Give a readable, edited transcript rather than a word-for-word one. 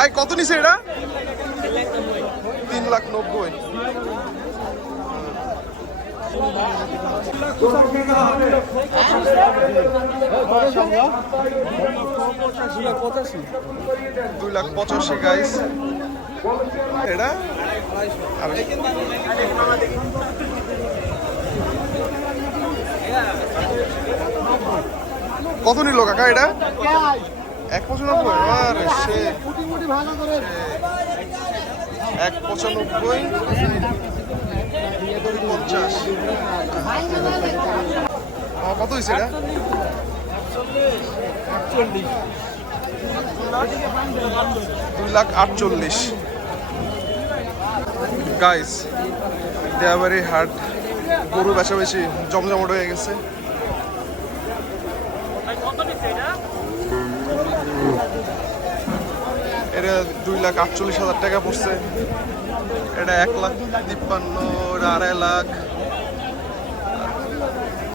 ভাই কত নিছে এটা? 3,90,000। $2,85,000 গাইস। এটা কত নিল কাকা এটা? 1,95,000। আরে সে 1,95,000 2,50,000। কত হয়েছে এটা? 2,48,000 গাইস। দেয়াবাড়ি হাট গরু বেচা বেশি জমজমট হয়ে গেছে। এটা 2,48,000 টাকা পড়ছে। এটা 1,53,000, এটা 2.5 লাখ।